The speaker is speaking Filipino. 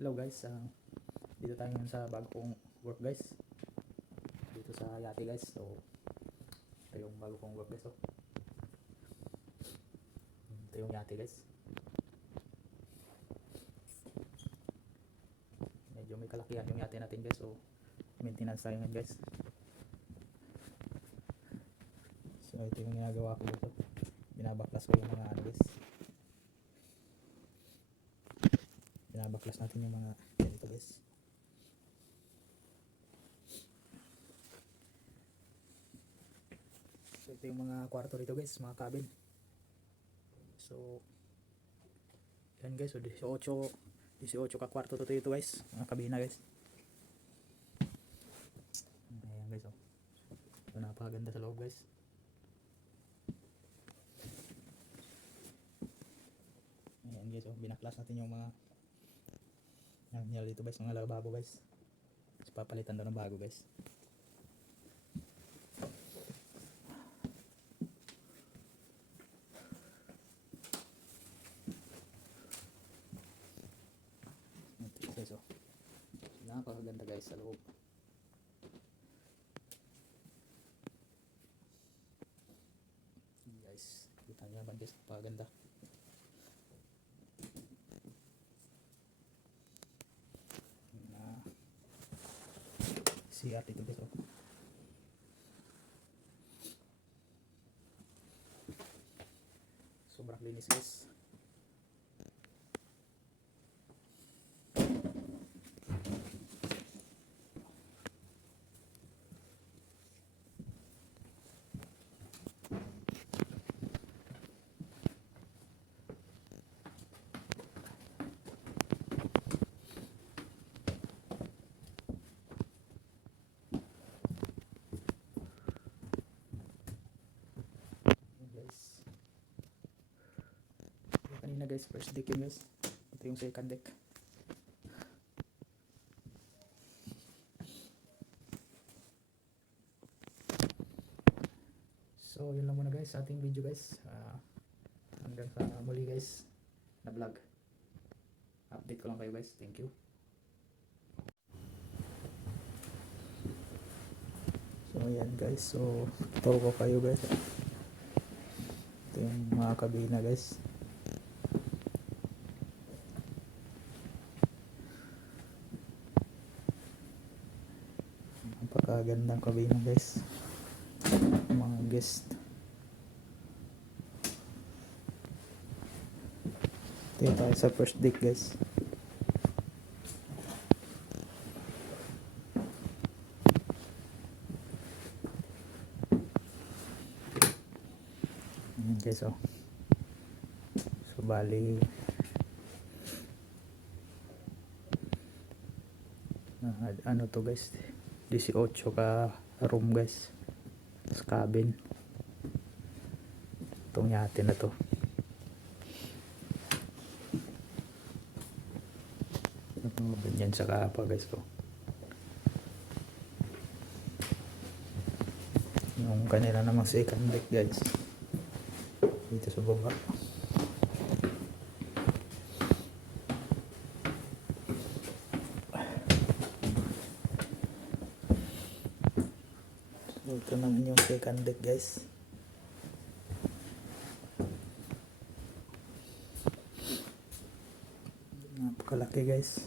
Hello guys, dito tayo ngayon sa bago kong work guys. Dito sa Yate guys. So, ito yung bago kong work guys. Oh. Ito yung Yate guys. Medyo may kalakihan yung Yate natin guys. So, maintenance tayo ngayon guys. So, ito yung ginagawa ko dito. Binabaklas ko yung mga ano guys. Binabaklas natin yung mga ganito guys. So ito yung mga kwarto dito guys, mga cabin. So yan guys, so 18 ka kwarto to dito guys, mga kabina guys. Ayan guys, oh. So napakaganda sa loob guys. Ayan guys, oh, binaklas natin yung mga nangyari dito guys, mga lababo guys. So papalitan daw ng bago guys. Guys, oh. Napakaganda guys sa loob. Guys, kita niyo naman guys, napakaganda. CR dito guys, oh. Sobrang linis guys. Kanina guys, first deck yun guys. Ito yung second deck. So yun lang muna guys sa ating video guys. Hanggang sa muli guys na vlog. Update ko lang kayo guys. Thank you. So yan guys, so tour ko kayo guys. Ito yung mga kabina guys. Napakagandang kabina guys. Mga guest. Ito tayo sa first deck guys. Guys, oh. So bali ano to guys, 18 ka room guys sa cabin. Itong Yate na to. Ganyan sa kapa guys ko. Yung kanila namang second deck guys. Dito sa baba. So ito naman yung second deck guys. Napakalaki guys.